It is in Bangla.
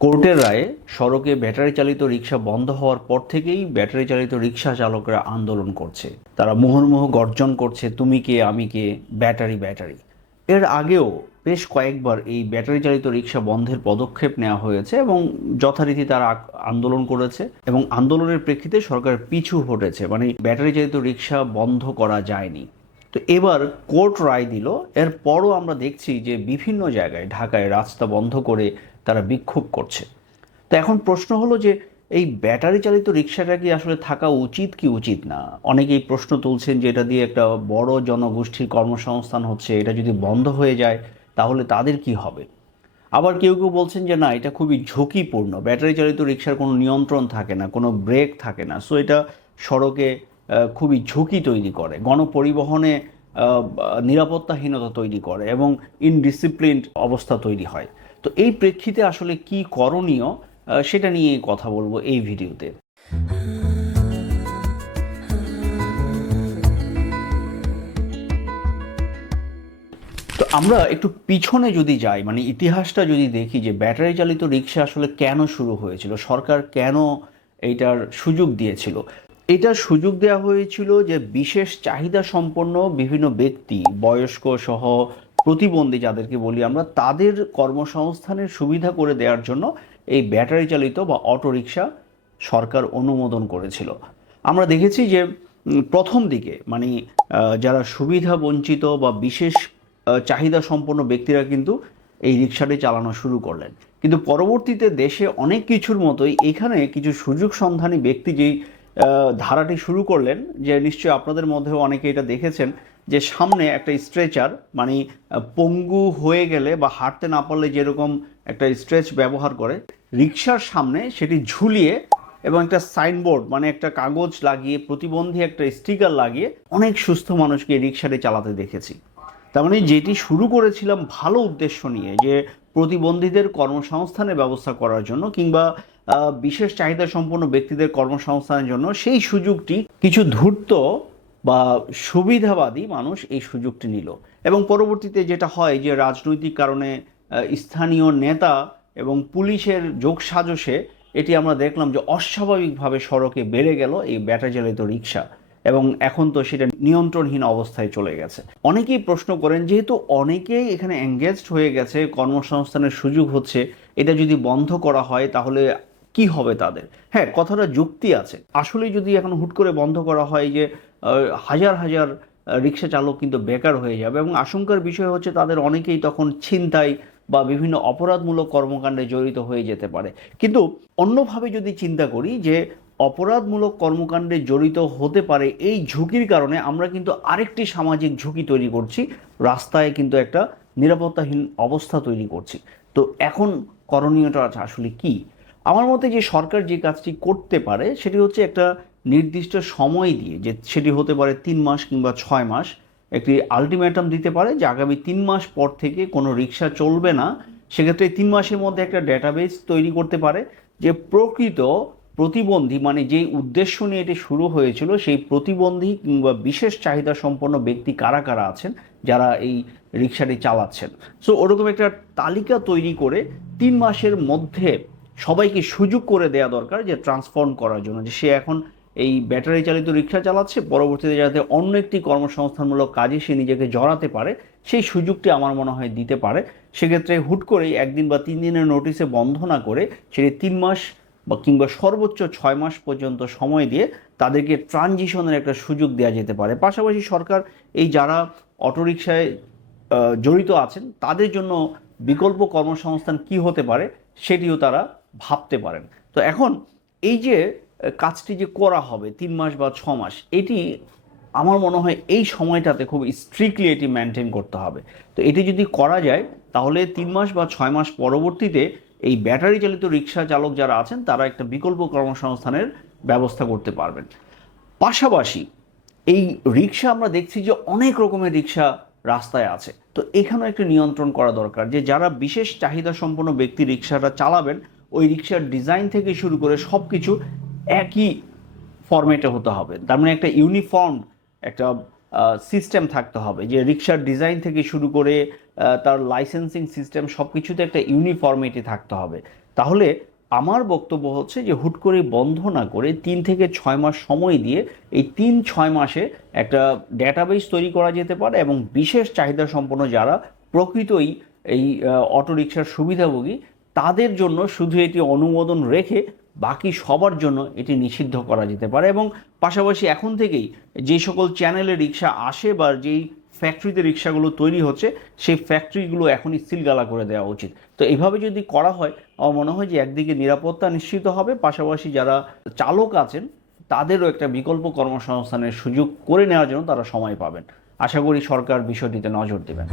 কোর্টের রায়ে সড়কে ব্যাটারি চালিত রিক্সা বন্ধ হওয়ার পর থেকেই ব্যাটারি চালিত রিক্সা চালকরা আন্দোলন করছে। তারা মুহুর্মুহু গর্জন করছে, তুমি কে? আমি কে? Battery battery. এর আগেও বেশ কয়েকবার এই ব্যাটারি চালিত রিক্সা বন্ধের পদক্ষেপ নেওয়া হয়েছে এবং যথারীতি তারা আন্দোলন করেছে এবং আন্দোলনের প্রেক্ষিতে সরকার পিছু হটেছে মানে ব্যাটারি চালিত রিক্সা বন্ধ করা যায়নি। তো এবার কোর্ট রায় দিল। এরপরও আমরা দেখছি যে বিভিন্ন জায়গায়, ঢাকায় রাস্তা বন্ধ করে তারা বিক্ষোভ করছে। তো এখন প্রশ্ন হলো যে, এই ব্যাটারি চালিত রিক্সাটা কি আসলে থাকা উচিত কি উচিত না? অনেকেই প্রশ্ন তুলছেন যে, এটা দিয়ে একটা বড় জনগোষ্ঠীর কর্মসংস্থান হচ্ছে, এটা যদি বন্ধ হয়ে যায়, তাহলে তাদের কি হবে? আবার কেউ কেউ বলছেন যে, না, এটা খুবই ঝুঁকিপূর্ণ, ব্যাটারি চালিত রিক্সার কোনো নিয়ন্ত্রণ থাকে না, কোনো ব্রেক থাকে না। সো এটা সড়কে খুবই ঝুঁকি তৈরি করে, গণপরিবহনে নিরাপত্তাহীনতা তৈরি করে এবং ইনডিসিপ্লিনড অবস্থা তৈরি হয়। তো এই প্রেক্ষিতে আসলে কি করণীয় সেটা নিয়ে কথা বলব এই ভিডিওতে। তো আমরা একটু পিছনে যদি যাই মানে ইতিহাসটা যদি দেখি যে ব্যাটারি চালিত রিক্সা আসলে কেন শুরু হয়েছিল, সরকার কেন এইটার সুযোগ দিয়েছিল? এটার সুযোগ দেওয়া হয়েছিল যে বিশেষ চাহিদা সম্পন্ন বিভিন্ন ব্যক্তি, বয়স্ক সহ প্রতিবন্ধী যাদেরকে বলি আমরা, তাদের কর্মসংস্থানের সুবিধা করে দেওয়ার জন্য এই ব্যাটারি চালিত বা অটো রিক্সা সরকার অনুমোদন করেছিল। আমরা দেখেছি যে প্রথম দিকে মানে যারা সুবিধা বঞ্চিত বা বিশেষ চাহিদা সম্পন্ন ব্যক্তিরা কিন্তু এই রিক্সাটি চালানো শুরু করলেন। কিন্তু পরবর্তীতে দেশে অনেক কিছুর মতোই এখানে কিছু সুযোগ সন্ধানী ব্যক্তি যেই ধারাটি শুরু করলেন, যে নিশ্চয়ই আপনাদের মধ্যেও অনেকে এটা দেখেছেন যে সামনে একটা স্ট্রেচার মানে পঙ্গু হয়ে গেলে বা হাঁটতে না পারলে যেরকম একটা স্ট্রেচ ব্যবহার করে, রিক্সার সামনে সেটি ঝুলিয়ে এবং একটা সাইনবোর্ড মানে একটা কাগজ লাগিয়ে, প্রতিবন্ধী একটা স্টিকার লাগিয়ে অনেক সুস্থ মানুষকে রিক্সাটি চালাতে দেখেছি। তার মানে যেটি শুরু করেছিলাম ভালো উদ্দেশ্য নিয়ে, যে প্রতিবন্ধীদের কর্মসংস্থানের ব্যবস্থা করার জন্য কিংবা বিশেষ চাহিদা সম্পন্ন ব্যক্তিদের কর্মসংস্থানের জন্য, সেই সুযোগটি কিছু ধূর্ত বা সুবিধাবাদী মানুষ এই সুযোগটি নিল। এবং পরবর্তীতে যেটা হয় যে রাজনৈতিক কারণে স্থানীয় নেতা এবং পুলিশের যোগসাজশে এটি আমরা দেখলাম যে অস্বাভাবিকভাবে সড়কে বেড়ে গেল এই ব্যাটারি রিক্সা এবং এখন তো সেটা নিয়ন্ত্রণহীন অবস্থায় চলে গেছে। অনেকেই প্রশ্ন করেন, যেহেতু অনেকেই এখানে এঙ্গেজড হয়ে গেছে, কর্মসংস্থানের সুযোগ হচ্ছে, এটা যদি বন্ধ করা হয় তাহলে কি হবে তাদের? হ্যাঁ কথাটা যুক্তি আছে। আসলে যদি এখন হুট করে বন্ধ করা হয় যে হাজার হাজার রিক্সা চালক কিন্তু বেকার হয়ে যাবে এবং আশঙ্কার বিষয় হচ্ছে তাদের অনেকেই তখন ছিনতাই বা বিভিন্ন অপরাধমূলক কর্মকাণ্ডে জড়িত হয়ে যেতে পারে। কিন্তু অন্যভাবে যদি চিন্তা করি যে, অপরাধমূলক কর্মকাণ্ডে জড়িত হতে পারে এই ঝুঁকির কারণে আমরা কিন্তু আরেকটি সামাজিক ঝুঁকি তৈরি করছি, রাস্তায় কিন্তু একটা নিরাপত্তাহীন অবস্থা তৈরি করছি। তো এখন করণীয়টা আছে আসলে কি? আমার মতে যে সরকার যে কাজটি করতে পারে, সেটি হচ্ছে একটা নির্দিষ্ট সময় দিয়ে, যে সেটি হতে পারে তিন মাস কিংবা ছয় মাস, একটি আলটিমেটাম দিতে পারে যে আগামী তিন মাস পর থেকে কোনো রিক্সা চলবে না। সেক্ষেত্রে এই তিন মাসের মধ্যে একটা ডেটাবেস তৈরি করতে পারে, যে প্রকৃত প্রতিবন্ধী মানে যেই উদ্দেশ্য নিয়ে এটি শুরু হয়েছিল, সেই প্রতিবন্ধী কিংবা বিশেষ চাহিদা সম্পন্ন ব্যক্তি কারা কারা আছেন, যারা এই রিক্সাটি চালাচ্ছেন। সো ওরকম একটা তালিকা তৈরি করে তিন মাসের মধ্যে সবাইকে সুযোগ করে দেওয়া দরকার যে ট্রান্সফর্ম করার জন্য, যে সে এখন এই ব্যাটারি চালিত রিক্সা চালাচ্ছে, পরবর্তীতে যাতে অন্য একটি কর্মসংস্থানমূলক কাজে সে নিজেকে জড়াতে পারে, সেই সুযোগটি আমার মনে হয় দিতে পারে। সেক্ষেত্রে হুট করেই একদিন বা তিন দিনের নোটিশে বন্ধ না করে সেটি তিন মাস বা কিংবা সর্বোচ্চ ছয় মাস পর্যন্ত সময় দিয়ে তাদেরকে ট্রানজিশনের একটা সুযোগ দেওয়া যেতে পারে। পাশাপাশি সরকার এই যারা অটোরিকশায় জড়িত আছেন, তাদের জন্য বিকল্প কর্মসংস্থান কি হতে পারে, সেটিও তারা ভাবতে পারেন। তো এখন এই যে কাজটি যে করা হবে, তিন মাস বা ছ মাস, এটি আমার মনে হয় এই সময়টাতে খুব স্ট্রিক্টলি এটি মেনটেন করতে হবে। তো এটি যদি করা যায়, তাহলে তিন মাস বা ছয় মাস পরবর্তীতে এই ব্যাটারি চালিত রিক্সা চালক যারা আছেন, তারা একটা বিকল্প কর্মসংস্থানের ব্যবস্থা করতে পারবেন। পাশাপাশি এই রিক্সা আমরা দেখছি যে অনেক রকমের রিক্সা রাস্তায় আছে। তো এখানেও একটু নিয়ন্ত্রণ করা দরকার যে, যারা বিশেষ চাহিদা সম্পন্ন ব্যক্তি রিক্সাটা চালাবেন ওই রিক্সার ডিজাইন থেকে শুরু করে সব কিছু একই ফরম্যাটে হতে হবে। তার মানে একটা ইউনিফর্ম একটা সিস্টেম থাকতে হবে যে রিক্সার ডিজাইন থেকে শুরু করে তার লাইসেন্সিং সিস্টেম সব কিছুতে একটা ইউনিফর্মিটি থাকতে হবে। তাহলে আমার বক্তব্য হচ্ছে যে হুট করে বন্ধ না করে তিন থেকে ছয় মাস সময় দিয়ে এই তিন ছয় মাসে একটা ডেটাবেস তৈরি করা যেতে পারে এবং বিশেষ চাহিদা সম্পন্ন যারা প্রকৃতই এই অটোরিকশার সুবিধাভোগী তাদের জন্য শুধু এটি অনুমোদন রেখে বাকি সবার জন্য এটি নিষিদ্ধ করা যেতে পারে এবং পাশাপাশি এখন থেকেই যে সকল চ্যানেলে রিক্সা আসে বা যেই ফ্যাক্টরিতে রিক্সাগুলো তৈরি হচ্ছে, সেই ফ্যাক্টরিগুলো এখনই সিলগালা করে দেওয়া উচিত। তো এইভাবে যদি করা হয়, আমার মনে হয় যে একদিকে নিরাপত্তা নিশ্চিত হবে, পাশাপাশি যারা চালক আছেন, তাদেরও একটা বিকল্প কর্মসংস্থানের সুযোগ করে নেওয়ার জন্য তারা সময় পাবেন। আশা করি সরকার বিষয়টিতে নজর দেবেন।